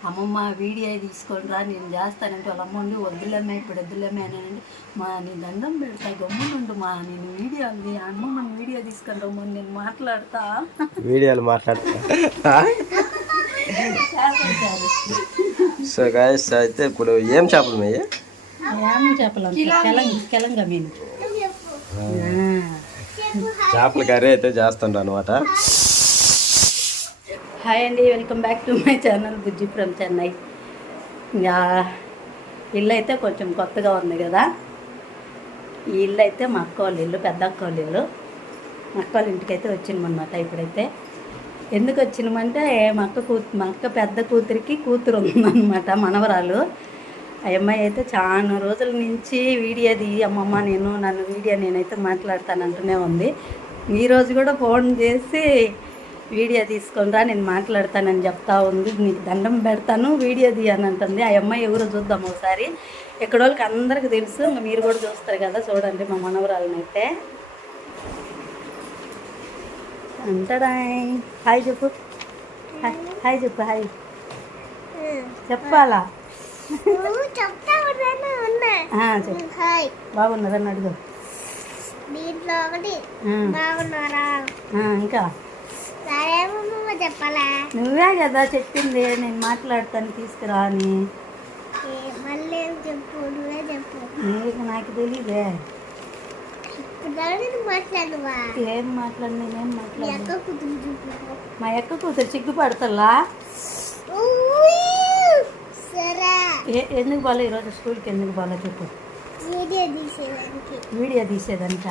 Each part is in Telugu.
అమ్మమ్మ వీడియో తీసుకొని రా నేను చేస్తానంటే వాళ్ళ అమ్మ ఉండి వద్దులేమే ఇప్పుడు వద్దులేమే అని అంటే మా నీ దండం పెడతా గమ్మునుండు మా నేను వీడియో ఉంది అమ్మమ్మని వీడియో తీసుకొని రమ్మ నేను మాట్లాడతా. వీడియోలు మాట్లాడతా. చేపలు సో గాయస్ అయితే ఇప్పుడు ఏం చేపలు మేయ? ఏం చెప్పాలంటే కెలంగ కెలంగ మీను. చేపల కర్రీ అయితే చేస్తుండ్రు అనమాట హాయ్ అండి welcome back to my channel Bujji from Chennai. ఇంకా ఇల్లు అయితే కొంచెం కొత్తగా ఉంది కదా. ఈ ఇల్లు అయితే మా అక్క వాళ్ళ ఇల్లు పెద్ద అక్క వాళ్ళ ఇల్లు. మా అక్క వాళ్ళ ఇంటికి అయితే వచ్చినామన్నమాట ఇప్పుడైతే. ఎందుకు వచ్చినామంటే మా అక్క కూ మా అక్క పెద్ద కూతురికి కూతురు ఉందన్నమాట మనవరాలు. ఆ అమ్మాయి అయితే చాలా రోజుల నుంచి వీడియో తీ అమ్మమ్మ నేను నన్ను వీడియో నేనైతే మాట్లాడతానంటూనే ఉంది. ఈరోజు కూడా ఫోన్ చేసి వీడియో తీసుకొని రా నేను మాట్లాడతానని చెప్తా ఉంది. నీకు దండం పెడతాను వీడియో తీయని అంటుంది ఆ అమ్మాయి ఎవరో చూద్దాం ఒకసారి. ఇక్కడ వాళ్ళకి అందరికి తెలుసు ఇంకా మీరు కూడా చూస్తారు కదా చూడండి మా మనవరాలను అయితే. అంటడాయ్ హాయ్ చెప్పు. హాయ్ హాయ్ చెప్పు హాయ్. చెప్పాలా? బాగున్నదని అడుగు. ఇంకా? నువ్వే కదా చెప్పింది నేను మాట్లాడతాను తీసుకురా అని నీకు నాకు మాట్లాడువా? ఏం మాట్లాడి నేనేం మాట్లాడి మా అక్క కూతురు సిగ్గుపడతల్లా? ఎందుకు బాగా ఈరోజు స్కూల్కి ఎందుకు బాగా చెప్పు? వీడియో తీసేదానికి. వీడియో తీసేదంట?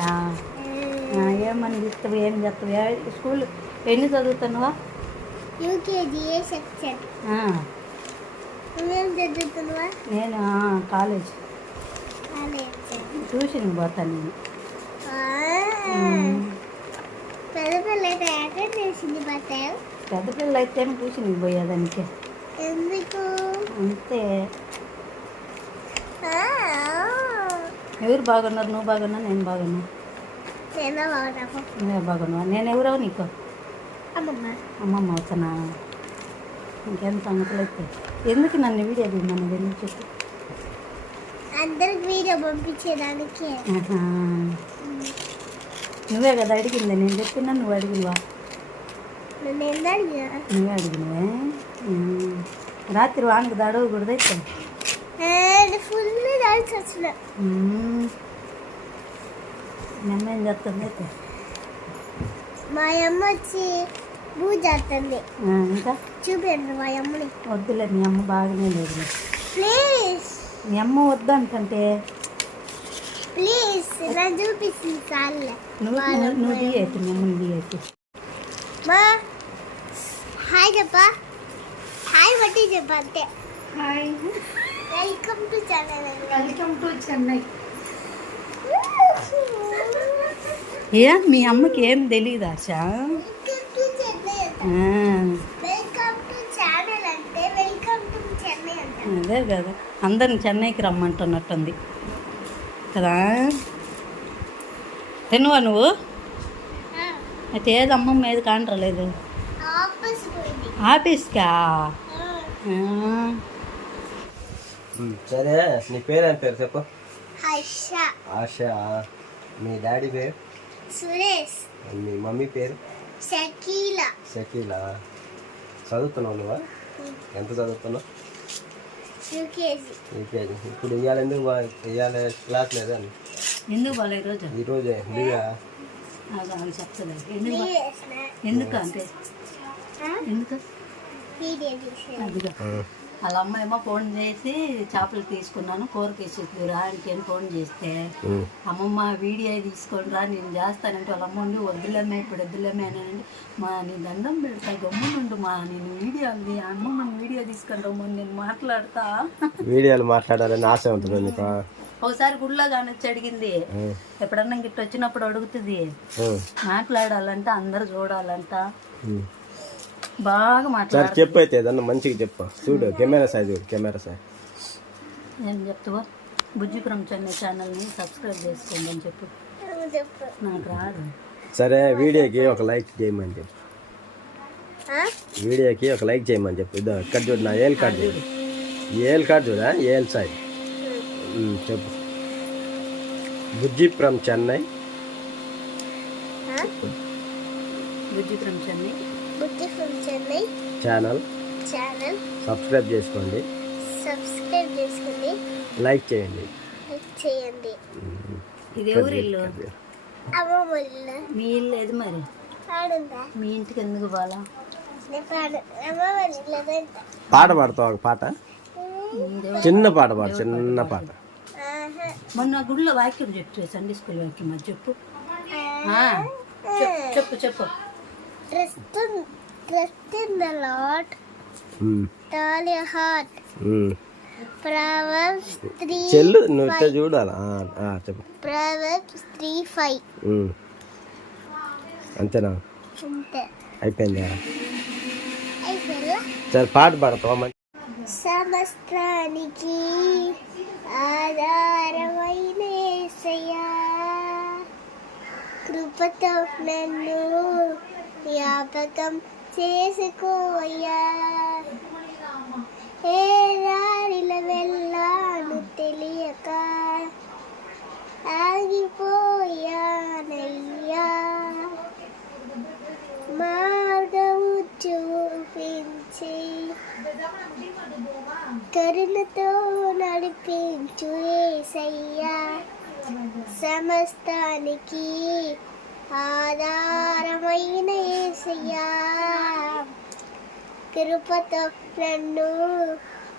ఆ, ఏమని చెప్తావు ఏం చెప్తావు? స్కూల్ ఎన్ని చదువుతున్నావా? యూకేజీ ఏ సెక్షన్? నువ్వేం చదువుతున్నావా? నేను కాలేజ్. కాలేజ్. ట్యూషన్కి పోతాను నేను. పెద్ద పిల్ల అయితే ఎక్కడ చేసింది బట్టావు పెద్ద పిల్ల అయితే ట్యూషన్కి పోయేదానికి. ఎందుకు? అంతే. ఎవరు బాగున్నారు? నువ్వు బాగున్నా? నేను బాగున్నా నేను బాగున్నావా? నేను ఎవరో నీకు? అమ్మమ్మ. అమ్మమ్మ అవుతానా ఇంకేం సంగతులు అయితే? ఎందుకు నన్ను వీడియో తీయమన్నది ఎందుకు చెప్పు? అందరికి వీడియో పంపించేదానికి. నువ్వే కదా అడిగింది. నేను చెప్పినా నువ్వు అడిగినవా? నువ్వే అడిగినవే. రాత్రి వానకు దడవకూడదు అయితే? ఫుల్ డాన్స్ వచ్చిన ఉమ్. మీ అమ్మ ఏం చేస్తుంది అయితే? మా అమ్మ వచ్చి పూజ చేస్తుంది ఆ, ఇంకా చూపించండి మా అమ్మని వద్దులే మీ అమ్మ బాగానే లేదు ప్లీజ్ మీ అమ్మ వద్దంటే ప్లీజ్ నా చూపిస్తుంది చాలే నువ్వు నువ్వు- నువ్వు దిగేసి మీ అమ్మని దిగేసి మా హాయ్ చెప్పా హాయ్ బట్టి చెప్ప అంతే hi welcome to channel welcome to Chennai ఏ మీ అమ్మకి ఏం తెలియదు ఆశ? వెల్కమ్ టు చెన్నై ఆ, వెల్కమ్ టు ఛానల్ అంటే వెల్కమ్ టు చెన్నై అంట అదే కదా అందరిని చెన్నైకి రమ్మంటున్నట్టుంది. కదా? తినవా నువ్వు? అయితే ఏది అమ్మమ్మ ఏది పోయింది ఆఫీస్కా? ఆ, సరే నీ పేరు ఏం పేరు చెప్పు? ఆశ మీ డాడీ పేరు? సురేష్. మీ మమ్మీ పేరు? షకీల. షకీలా. చదువుతున్నావు నువ్వా? ఎంత చదువుతున్నావు? యూకేజీ. యూకేజీ. ఇప్పుడు ఇవాళ ఎందుకు ఇవాళ క్లాస్ లేదా ఎందుకు బాగా ఈరోజు ఈరోజే అది చెప్తుంది ఎందుకు ఎందుకు అంటే ఎందుకు? వాళ్ళ అమ్మ ఏమో ఫోన్ చేసి చేపలు తీసుకున్నాను కూరకి వేసేద్దురా అంటే ఫోన్ చేస్తే అమ్మమ్మ వీడియో తీసుకొని రా నేను చేస్తానంటే వాళ్ళ అమ్మ ఉండి వద్దులేమే ఇప్పుడు వద్దులేమే అని మా నీ దండం పెడతా గమ్మునుండు మా నేను వీడియో ఉంది అమ్మమ్మని వీడియో తీసుకొని రమ్మని నేను మాట్లాడతా. వీడియోలు మాట్లాడాలని ఆశ ఉంటుంది నీకు ఒకసారి గుళ్ళో కానొచ్చి అడిగింది ఎప్పుడన్నా గిట్ట వచ్చినప్పుడు అడుగుతుంది. మాట్లాడాలంట అందరు చూడాలంట. బాగా సరే మాట్లాడ చెప్పు అయితే ఏదన్నా మంచిగా చెప్పు. చూడు కెమెరా సార్ చూడు కెమెరా సార్ ఏం చెప్తావా? బుజ్జిపురం చెన్నై ఛానల్ని సబ్స్క్రైబ్ చేసుకోండి అని చెప్పు. చెప్పు నాకు రాదు. సరే వీడియోకి ఒక లైక్ చేయమని చెప్పు? వీడియోకి ఒక లైక్ చేయమని చెప్పు. ఇదో ఇక్కడ చూడు నా ఏల్ కార్డు చూడు. ఈ ఏల్ కార్డు చూడా? ఏల్ సాయి. చెప్పు. Bujji from Chennai? Bujji from Chennai channel. Channel. Subscribe చేసుకోండి. సబ్స్క్రైబ్ చేసుకోండి. లైక్ చేయండి. లైక్ చేయండి. ఇది ఎవరి ఇల్లు మీ ఇల్లు ఏది మరి? పాడుందా? మీ ఇంటికి ఎందుకు బాలా పాట పాడతావు ఒక పాట? చిన్న పాట పాడు చిన్న పాట ఆహా. మొన్న గుడిలో వాక్యం చెప్పు సండే స్కూల్ వాక్యం అది చెప్పు, చెప్పు చెప్పు. Trust in, trust in the Lord, all your heart. Um. Proverbs 3, చెల్లు నువ్వు ఇట్లా చూడాలి? ఆ, ఆ, చెప్పు. Proverbs 3, 5. ఉమ్. అంతేనా? అంతే. అయిపోయిందా? అయిపోయిందా? సరే పాట పాడతావా మంచి సమస్తానికి ఆధారమైన కృపతో నన్ను జ్ఞాపకం చేసుకోవయ్యా. ఏ వెళ్ళాను తెలియక ఆగిపోయానయ్యా. మార్గము చూపించి కరుణతో నడిపించు ఏసయ్యా. సమస్తానికి ఆధారమైన ఏసయ్యా కృపతో నన్ను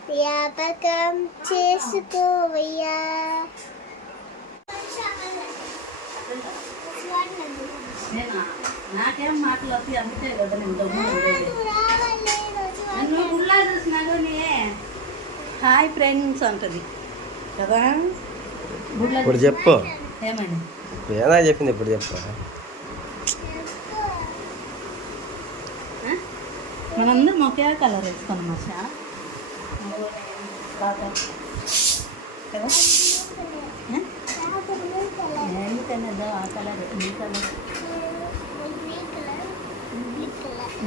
వ్యాపకం చేసుకోవయ్యా. నాకేం మాటలు వస్తాయి? అందుకే కదా నేను గుళ్ళో చూసినాడు నే హాయ్ ఫ్రెండ్స్ అంటది. కదా? ఇప్పుడు చెప్పు. ఏమని ఏదా చెప్పింది? ఇప్పుడు చెప్పు. మనందరం ఒకే కలర్ వేసుకున్నాం వర్ష కదా ఆ? ఆ కలర్ ఈ కలర్.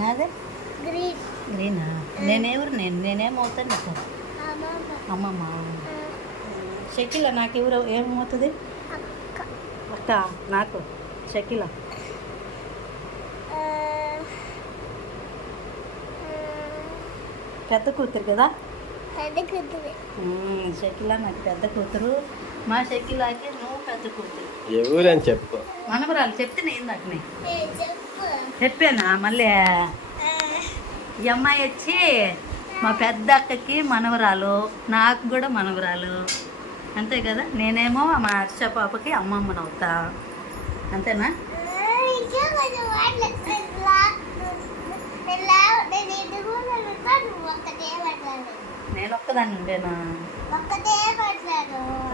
అదే? గ్రీనా? నేనెవరు నేను నేనేమవుతాను సార్ అమ్మమ్మ షకిల నాకు ఎవరు ఏమవుతుంది అక్క నాకు షకిల. పెద్ద కూతురు కదా? పెద్ద కూతురు. ఉమ్, షకిల నాకు పెద్ద కూతురు. మా షకిలాకి నువ్వు పెద్ద కూతురు. ఎవరని చెప్పు. మనవరాలు చెప్తే నేను చెప్పు. చెప్పానా? మళ్ళీ ఈ అమ్మాయి వచ్చి మా పెద్ద అక్కకి మనవరాలు నాకు కూడా మనవరాలు. అంతే కదా? నేనేమో మా హర్ష పాపకి అమ్మమ్మని అవుతా. అంతేనా ఇంకా కొంచెం మాట్లాడు. లా- నేను ఒక్కదాన్ని ఉండేనా.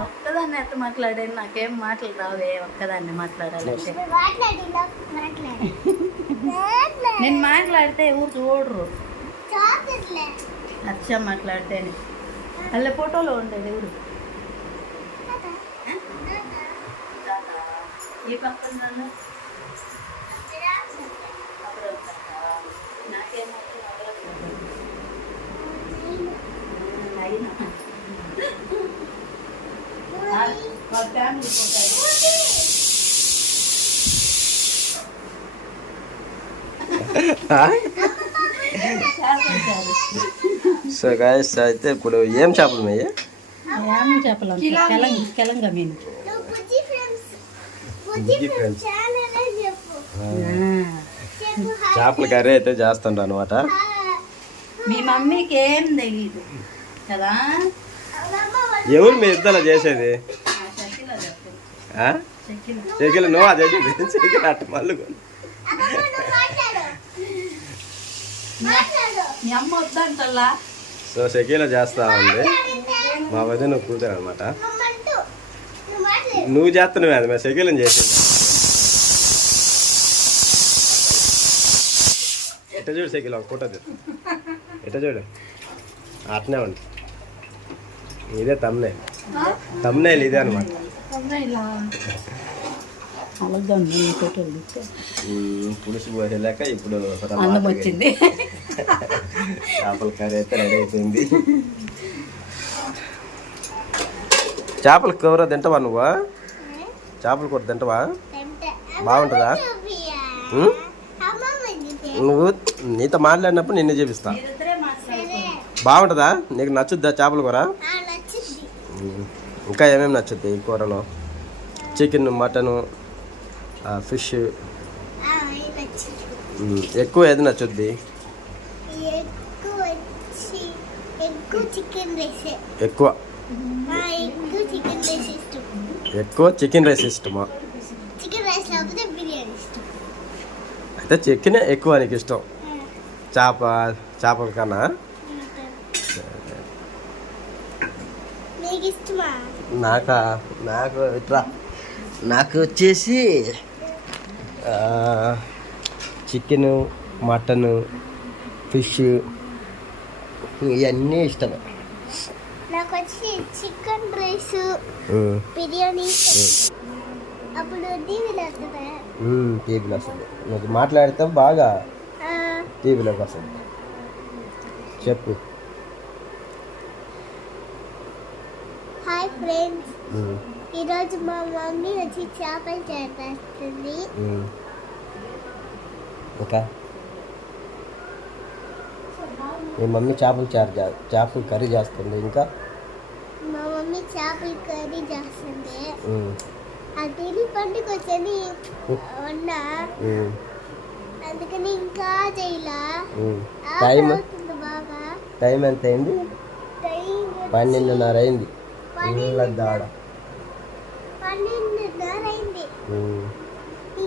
ఒక్కదాన్ని ఎట్ట మాట్లాడాను? నాకేం మాటలు రావే ఒక్కదాన్ని మాట్లాడాలంటే. నేను మాట్లాడితే ఊరు చూడరు. హర్ష మాట్లాడితేనే. అల్ల ఫోటోలో ఉండేది ఊరు ఈ పక్కన నన్ను అప్పుడు నాకేమో అయినా సో గాయస్ అయితే ఇప్పుడు ఏం చేపలు మేయ? ఏం చెప్పలేం కెలంగ కెలంగ మీను. నువ్వు Bujji friends Bujji Bujji friends channel అని చెప్పు. చెప్పు హాయ్. చేపల కర్రీ అయితే చేస్తుండ్రు అనమాట. మీ మమ్మీకి ఏం తెలియదు కదా? ఎవరు మీ ఇద్దరు చేసేది ఆ షకిల చెప్పు ఆ? షకిల చెకిలు నువ్వు అదే చెకిలు అట్ట మళ్ళీ. మీ సో షకీల చేస్తా ఉంది. మా వదిన కూతురు అనమాట. నువ్వు చేస్తున్నావు అది మేము షకీలను చేసేది. ఎట్ట చూడు షకీల ఒక ఫోటో తీరు ఎట్ట చూడు? అట్నే ఉండి ఇదే తమ్నే తమ్నేల్ ఇదే అనమాట పులుసు పోసేలాక ఇప్పుడు అన్నం వచ్చింది చేపల కర్రీ అయితే రెడీ అయిపోయింది చేపల కూర తింటావా నువ్వు చేపల కూర తింటావా బాగుంటుందా? నువ్వు నీతో మాట్లాడినప్పుడు నిన్నే చూపిస్తా బాగుంటుందా నీకు నచ్చుద్దా చేపల కూర. ఇంకా ఏమేమి నచ్చుద్ది ఈ కూరలో చికెన్ మటను ఫిష్ ఎక్కువ ఏది నచ్చుద్ది? ఎక్కువ ఎక్కువ. చికెన్ రైస్ ఇష్టమా? అయితే చికెన్ ఎక్కువ నీకు ఇష్టం. చేప చేపల కన్నా నీకు ఇష్టమా నాకా నాకు ఇట్లా నాకు వచ్చేసి చికెను మటను ఫిష్ ఇవన్నీ ఇష్టమే. నాకు వచ్చి చికెన్ రైస్ బిర్యానీ. అప్పుడు టీవీలో వస్తుందా? టీవీలో వస్తుంది. నువ్వు మాట్లాడితే బాగా. టీవీలోకి వస్తుంది. చెప్పు హాయ్ ఫ్రెండ్స్ ఉమ్, ఈరోజు మా మమ్మీ వచ్చి చేపలు చేస్తుంది. ఉమ్. ఇంకా? మీ మమ్మీ చేపలు చారు చేపలు కర్రీ చేస్తుంది ఇంకా? మా మమ్మీ చేపల కర్రీ చేస్తుంది. ఆ తిని పండుగ వచ్చని ఉన్నా అందుకని ఇంకా చేయలా. టైం టైం ఎంత అయింది పన్నెండున్నర అయింది. నీళ్ళ దాడ.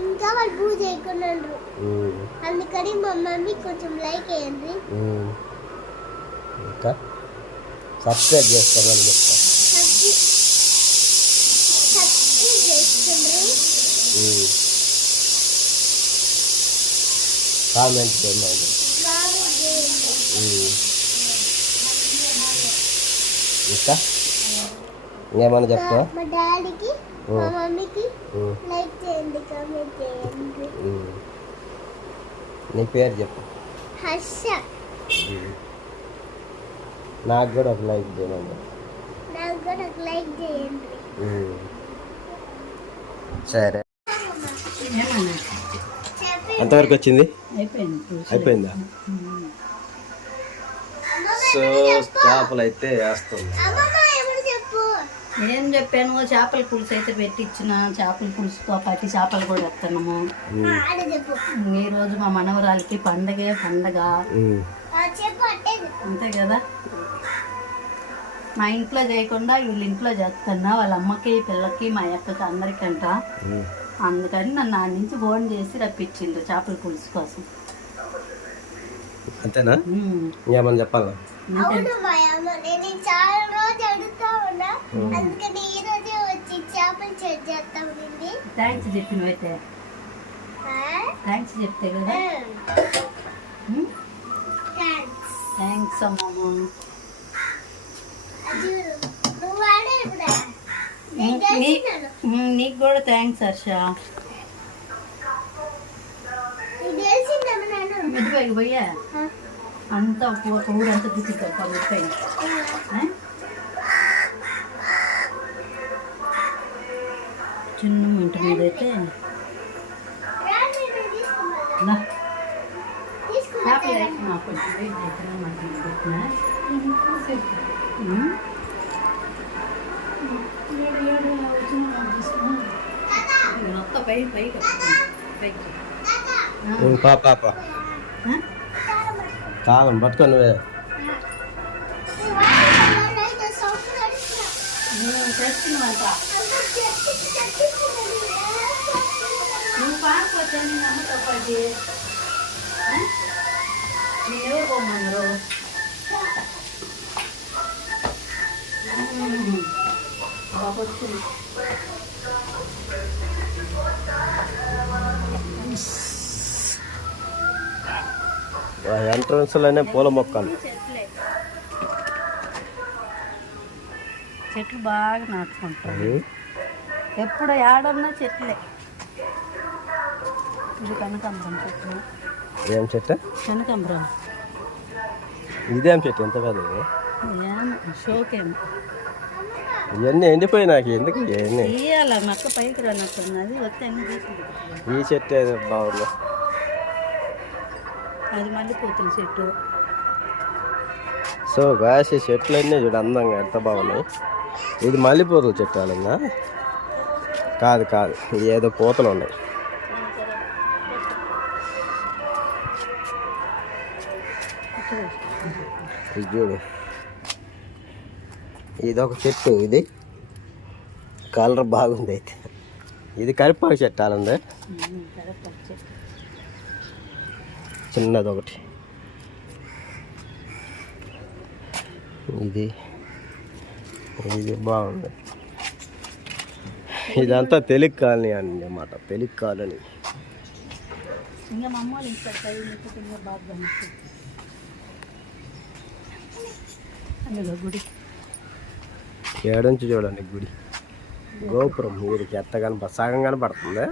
ఇంకా వాళ్ళు పూజ చేయకున్నారు అందుకని మా మమ్మీ కొంచెం లైక్ వేయండి. ఇంకా? సబ్స్క్రైబ్ చేసుకోమని చెప్తా. కామెంట్ చేయండి. ఇంకా? ఇంకేమన్నా చెప్తా మా డాడీకి మా ఉమ్. మమ్మీకి ఉమ్, లైక్ చేయండి కామెంట్ చేయండి. ఉమ్. నీ పేరు చెప్పు. హర్ష. నాకు కూడా ఒక లైక్ చేయమని నాకు కూడా ఒక లైక్ చేయండి. సరే. ఏమన్నా చెప్పి ఎంతవరకు వచ్చింది? అయిపోయింది. సో చేపలు అయితే వేస్తుంది ఏం చెప్పాను చేపల పులుసు అయితే పెట్టించిన చేపల పులుసుతో పాటు చేపలు కూడా వస్తున్నాము ఈ రోజు మా మనవరాలకి పండగే పండగ. అంతే కదా? మా ఇంట్లో చేయకుండా వీళ్ళ ఇంట్లో చేస్తున్నా వాళ్ళ అమ్మకి పిల్లకి మా అక్కకి అందరికంట. అందుకని నన్ను ఆ నుంచి ఫోన్ చేసి రప్పించిండ్రు చేపల పులుసు కోసం. అంతేనా. ఇంకేమన్నా చెప్పాలా? అవును నేను చాలా రోజు అడుగుతా ఉన్నా. అందుకని ఈ రోజే వచ్చి చేపలు చేస్తా ఉంది థ్యాంక్స్ చెప్పినవైతే థ్యాంక్స్ చెప్తే కదా. థ్యాంక్స్ అమ్మమ్మ నీకు కూడా థ్యాంక్స్ హర్ష. పోయా? అంతా ఒక ఊరంతా తిరుగుతాం మిద్దిపై చిన్న ఇంటి మీద అయితే. కొంచెం వెయిట్ పెట్టిన. మొత్తం పై పైకి. పైకి. పాప? కాలం పట్టుకో నువ్వే. నువ్వు ఎంట్రన్స్లోనే పూల మొక్కలు. చెట్లే చెట్లు బాగా నాటుకుంటారు ఉమ్. ఎప్పుడు ఏడన్నా చెట్లే. ఇది కనకాంబరం చెట్టు. ఏం చెట్టు? కనకాంబరం. ఇదేం చెట్టు? ఎంత పెద్దది? షోకేమో. ఇవన్నీ ఎండిపోయినాకి ఎందుకు ఇవన్నీ ఈ చెట్టు బాగుంది అది మళ్ళీ పూతుల చెట్టు. సో గాయస్ ఈ చెట్లు అన్నీ చూడు అందంగా ఎంత బాగున్నాయి. ఇది మల్లెపూతల చెట్టు కాదు కాదు. ఇది ఏదో పూతలు ఉన్నాయి. ఇది చూడు. ఇది ఒక చెట్టు ఇది. కలర్ బాగుంది అయితే. ఇది కరిపాకు చెట్టు. చిన్నది ఒకటి ఇది. ఇది బాగుంది. ఇదంతా తెలుగు కాలనీ అన్నమాట తెలుగు కాలనీ. గుడి. ఏడంచి చూడండి గుడి. గోపురం వీరికి ఎత్త కనప సగం కనపడుతుంది?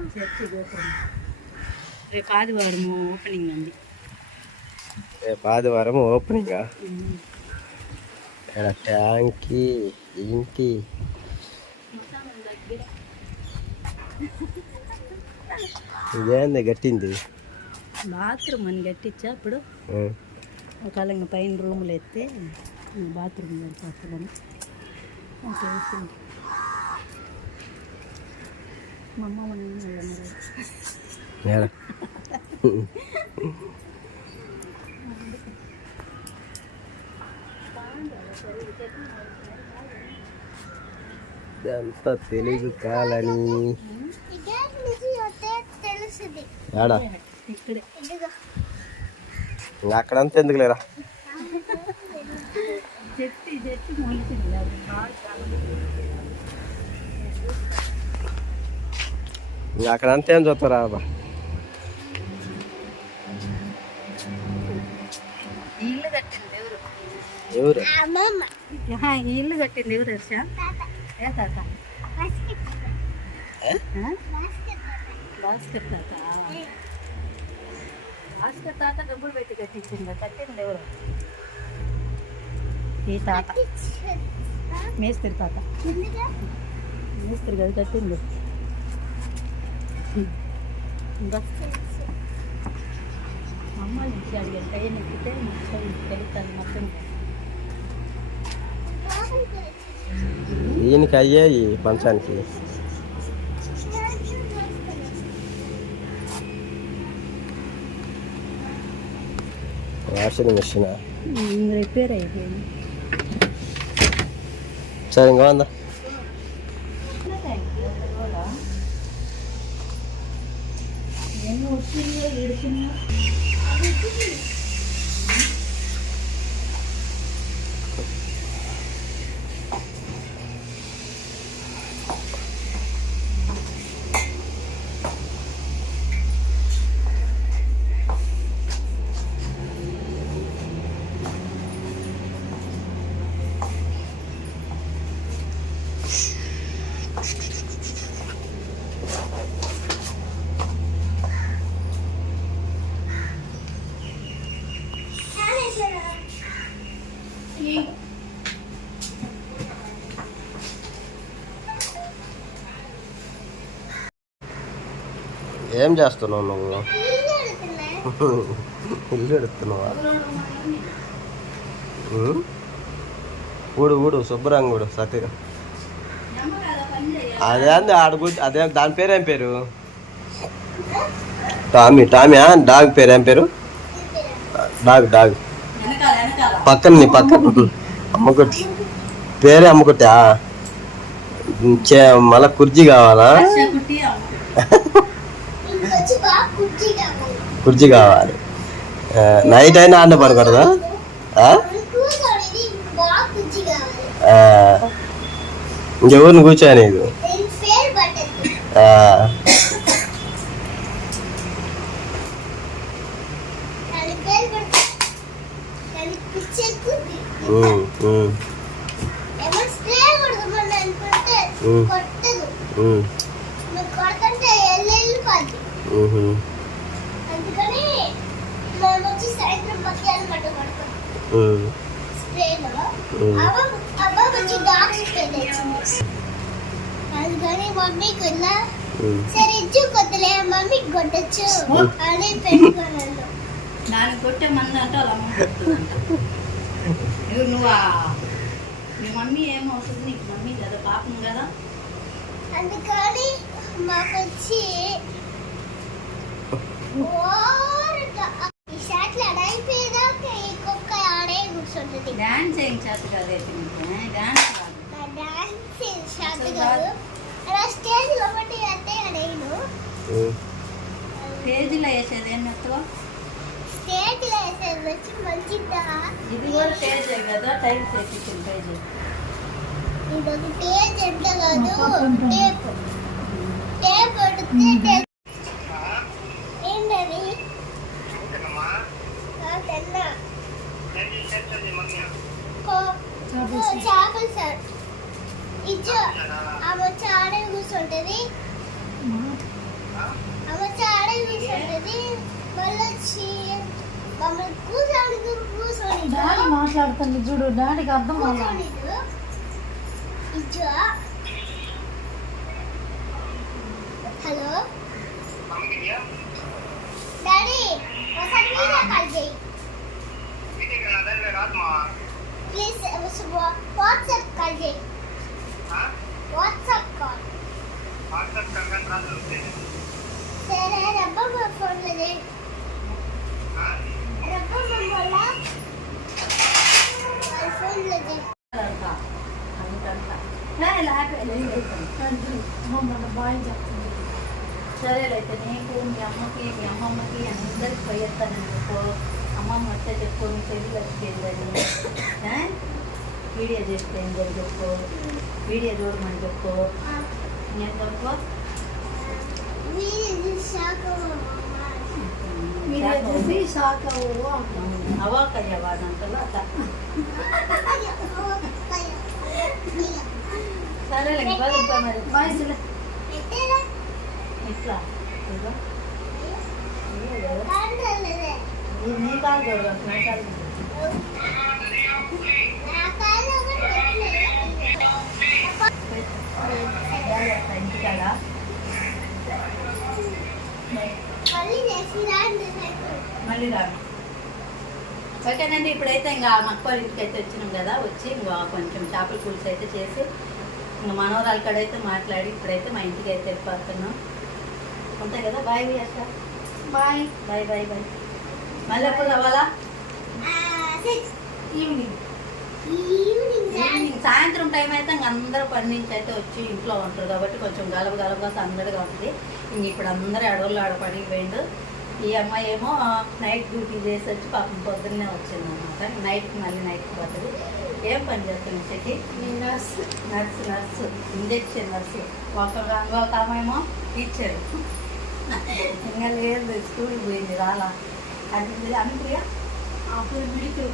రేపు ఆదివారం ఓపెనింగ్ ఉంది. రేపు ఆదివారం ఓపెనింగ్ ఉమ్. ఇక్కడ ట్యాంకి ఇంటి ఇదేంది గట్టింది బాత్రూమ్ అని కట్టించా అప్పుడు ఉం. ఒకవేళ ఇంకా పైన రూములు ఎత్తే బాత్రూమ్ సరిపోతుందని చేసింది మా అమ్మ మన ఇంట్లో ఉన్నారు. ఏడ? ఇదంతా తెలుగు కాలని. ఇదే అక్కడంతా ఎందుకు లేరా అక్కడంతా ఏం చూస్తారా బాబా ఎవరు? ఈ ఇల్లు కట్టింది ఎవరు హర్ష ఏ తాత? భాస్కర్ తాత. భాస్కర్ తాత డబ్బులు పెట్టి కట్టించింది. కట్టింది ఎవరు? ఈ తాత. మేస్త్రి తాత. మేస్త్రి కదా కట్టింది. ఇంకా? అమ్మ నుంచి అడిగాను కయ్య నెక్కితే తెలుస్తాను మొత్తం ఈయనకి అయ్యాయి పంచానికి. Washing machine? రిపేర్ అయిపోయింది. సరే ఇంకా వందా. ఎన్ని వచ్చిందో ఏడుచున్నా ఏం చేస్తున్నావు నువ్వు? ఇల్లు ఎడుతున్నావా? ఊడు ఊడు శుభ్రంగా ఊడు సతిగా అదే అంది ఆడ అదే దాని పేరు ఏం పేరు? టామీ టామీ డాగ్ పేరు ఏం పేరు? Dog dog. పక్కన నీ పక్కన అమ్మకుట్టి పేరే అమ్మకుట్టా చే మళ్ళా కుర్జీ కావాలా? కుర్చీ కావాలి. నైట్ అయినా ఆడ పడకూడదా? బాగా కుర్చీ కావాలి ఆ, ఇంకెవరిని కూర్చోని ఇది దీని పేరు పట్టద్దు ఆ, దాని పేరు పట్టదు దాని పిచ్చి ఎక్కుద్ది ఉమ్, ఉమ్, ఏమో స్ప్రే కొడదామని అనుకుంటే ఉమ్. కొట్టదు ఉమ్, నువ్వు కొడుతుంటే ఎల్లు వెళ్ళిపోద్ది ఉహు. అందుకని మేము వచ్చి సాయంత్రం మధ్యాహ్నం పట్టు పడుకున్నాం ఉమ్, స్ప్రేలో ఉమ్. అవ్వ అవ్వ వచ్చి డాగ్ స్ప్రే తెచ్చింది అందుకని మమ్మీకి ఉన్న ఉమ్. సరే ఇచ్చు కొద్దిలే మమ్మీకి కొట్టచ్చు అని పెట్టుకున్నాను. దానికి కొట్టే మంది అంటే కొడుతుందంట నువ్వు నువ్వా మీ మమ్మీ ఏమో వస్తుంది నీకు మమ్మీ కదా పాపం కదా? అందుకని మాకు వచ్చి డాన్స్ ఏం చేత నీకు డాన్స్ డాన్స్ కాదు. అలా స్టేజ్ ఒకటి అంటే అడేను ఉమ్. పేజీలో వేసేది ఏం మెత్తవా స్టేజ్లో వేసేది వచ్చి మంచిదా ఇది కూడా పేజే కదా? టైల్స్ వేపించిన పేజీ ఇది ఒక టేజ్ ఎట్లా కాదు? టేప్. టేప్ పడితే టేప్ ఏంటది ఆ, తెల్ల కో- ఓ, చేపలు సార్ ఇచ్చు ఆమె వచ్చి ఆడే కూర్చుంటది ఆమె వచ్చి ఆడే కూర్చుంటది మళ్ళీ వచ్చి మమ్మల్ని కూర్చొని కూర్చొని డాడీ మాట్లాడుతుంది చూడు డాడీకి అర్థం అవ్వాలి హలో? డాడీ ఒకసారి కాల్ చేయి. ప్లీజ్ వాట్సాప్ కాల్ చేయి. WhatsApp call. సరే రబ్బర్ ఫోన్లో చేయి. రబ్బర్ వల్ల ఫోన్లో చేయి అంతా అంతంతా ఏ, లేకపోతే లేదు. మన బాయ్ చెప్తుంది సరేలైతే నీకు మీ అమ్మకి మీ అమ్మమ్మకి అందరికి పోయేస్తానని చెప్పు అమ్మమ్మ వస్తే చెప్పు మీ చెల్లి వచ్చిందని వీడియో చేస్తే ఏం చెప్పు వీడియో చూడమని చెప్పు నేను చెప్పు వీడియో షాక్ మీరు చూసి షాక్ అవ్వు అంటున్నాను. అవాకయ్య వాడంతలో అట్లా సరేలే ఇంకా ఇంకా మరి బాయ్ సులే. ఇట్లా ఇదిగో. ఇదిగో కదా. ఇది నీ కాదు చూడు నా కాదు చూడు. జాగ్రత్త ఇంటికాడ మళ్ళీ రాను ఓకేనండి ఇప్పుడైతే ఇంకా మక్కువ ఇంటికి అయితే వచ్చినాం కదా వచ్చి ఇంకా కొంచెం చేపల పులుసు అయితే చేసి ఇంకా మనవరాల కాడైతే మాట్లాడి ఇప్పుడైతే మా ఇంటికి అయితే వెళ్ళిపోతున్నాం. అంతే కదా బాయ్ అక్క బాయ్. Bye bye bye. మళ్ళీ ఎప్పుడు రావాలా ఈవినింగ్. సాయంత్రం టైం అయితే ఇంక అందరూ పని నుంచి అయితే వచ్చి ఇంట్లో ఉంటారు కాబట్టి కొంచెం గలబ గలబగా సందడిగా ఉంటుంది. ఇంక ఇప్పుడు అందరూ అడవుల్లో ఆడపడికి పోయిండు. ఈ అమ్మాయి ఏమో నైట్ డ్యూటీ చేసి వచ్చి పాపం పొద్దున్నే వచ్చింది అనమాట నైట్కి మళ్ళీ నైట్కి పోతుంది. ఏం పని చేస్తుంది చెట్టి నర్సు నర్సు ఇంజక్షన్ నర్సు ఒక ఇంకొక అమ్మాయేమో టీచర్ ఇంకా లేదు స్కూల్కి పోయింది రాలా. అది అనుకుయా అప్పుడు మెడికల్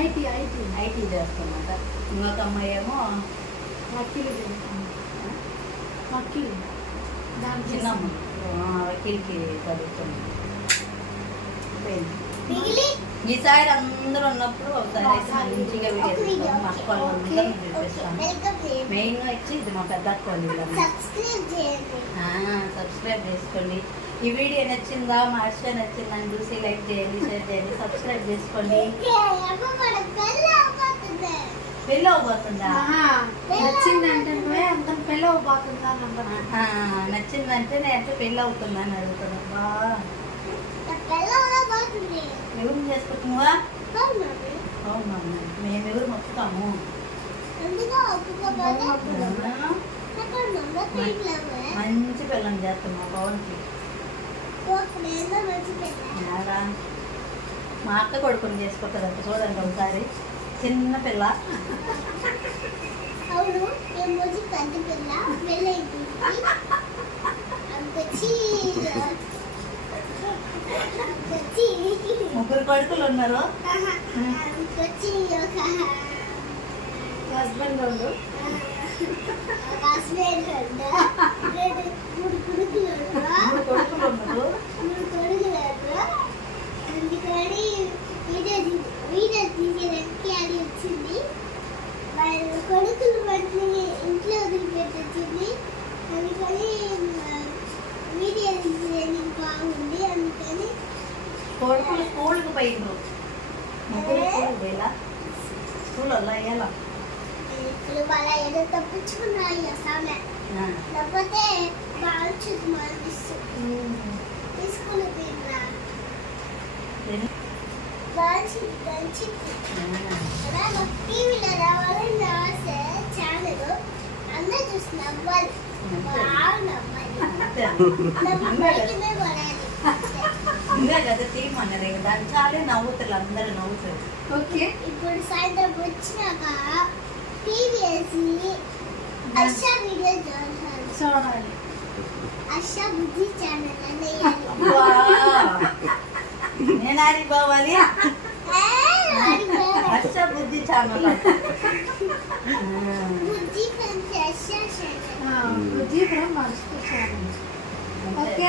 ఐటీ ఐటీ ఐటీ చేస్తున్నమాట ఇంకొక అమ్మాయి ఏమో వకీలు? వకీలు దాని చిన్నమ్మ. ఆ, వకీల్కి. మిగిలి? ఈసారి అందరూ ఉన్నప్పుడు ఒకసారి మంచిగా వీడియో. మా అక్క మెయిన్గా వచ్చి ఇది మా పెద్ద అక్క సబ్స్క్రైబ్ చేసుకోండి. ఈ వీడియో నచ్చిందా? మా అర్ష నచ్చిందని చూసి లైక్ చేయండి షేర్ చేయండి సబ్స్క్రైబ్ చేసుకోండి. పెళ్ళి నచ్చిందంటే అంత పెళ్ళి అవ్వబోతుందా నచ్చిందంటే నేను అంటే పెళ్ళి అవుతుందని అడుగుతున్నా. బా. నా పెళ్ళి అయిపోతుంది ఎవరు చేసుకుంటున్నావా అవునా? మేము ఎవరు మొక్కుతాము మంచి పిల్లని చేస్తున్నాం పవన్కి ఒక నేను మంచి పెళ్ళ ఆడా. మా అక్క కొడుకుని చేసుకుంటుందంట చూడండి ఒకసారి. చిన్న పిల్ల. అవును పెద్ద పిల్ల ముగ్గురు కొడుకులు ఉన్నారు. హస్బెండ్ వాళ్ళు హస్బెండ్ కొడుకులు మంచిని ఇంట్లో వదిలిపెట్టొచ్చింది అందుకని వీడియో తీసేదానికి బాగుంది. అందుకని కొడుకులు స్కూల్కి పోయిండ్రు. స్కూల్ వల్ల ఏదో తప్పించుకున్నాయి అసలు లేకపోతే బాగుంటుంది మా మిస్ తీసుకుని మంచిది అలా నాకు టీవీలో రావాలని ఆశ ఛానల్. అందరూ చూసి నవ్వాలి. బాగా నవ్వాలి. ఇంకా కదా తీయమన్నారు ఇక దాని చాలే నవ్వుతారు అందరూ నవ్వుతారు. ఓకే. ఇప్పుడు సాయంత్రం వచ్చినాక టీవీ వేసి చూడాలి! నేను ఆడిపోవాలి హర్ష బుద్ధి ఛానల్ బుద్ధి ఫ్రెండ్స్ అర్ష ఛానల్ ఫ్రమ్ ఓకే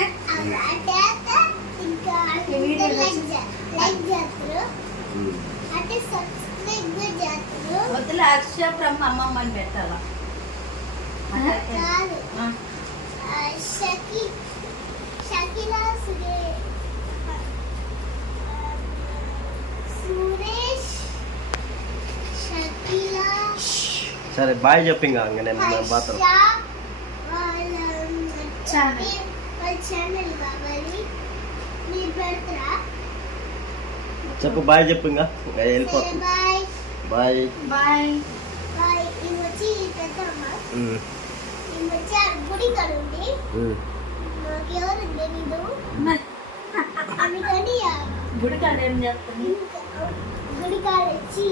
ఇంకా లైక్ చేస్తారు. అంటే సబ్స్క్రైబ్ కూడా చేస్తారు వద్దులే హర్ష ఫ్రమ్ అమ్మమ్మ అని పెట్టాల సురే ఆ, సురేష్ షకిలా సరే బాయ్ చెప్పు ఇంకా ఇంక నేను బాత్రూమ్ హర్ష వాళ్ళ ఛానల్. వాళ్ళ ఛానల్ కావాలి మీరు పెడతారా చెప్పు బాయ్ చెప్పు ఇంకా ఇంకా సరే వెళ్ళిపోతుంది బాయ్ బాయ్ బాయ్ బాయ్ ఇది వచ్చి పెద్దమ్మ ఉమ్. ఇది వచ్చి ఆ గుడి కాడ ఉంది ఉమ్. నాకు ఎవరు తెలీదు అందుకని ఆ గుడి కాడ ఏం చేస్తుంది ఇంకా గుడి కాడ వచ్చి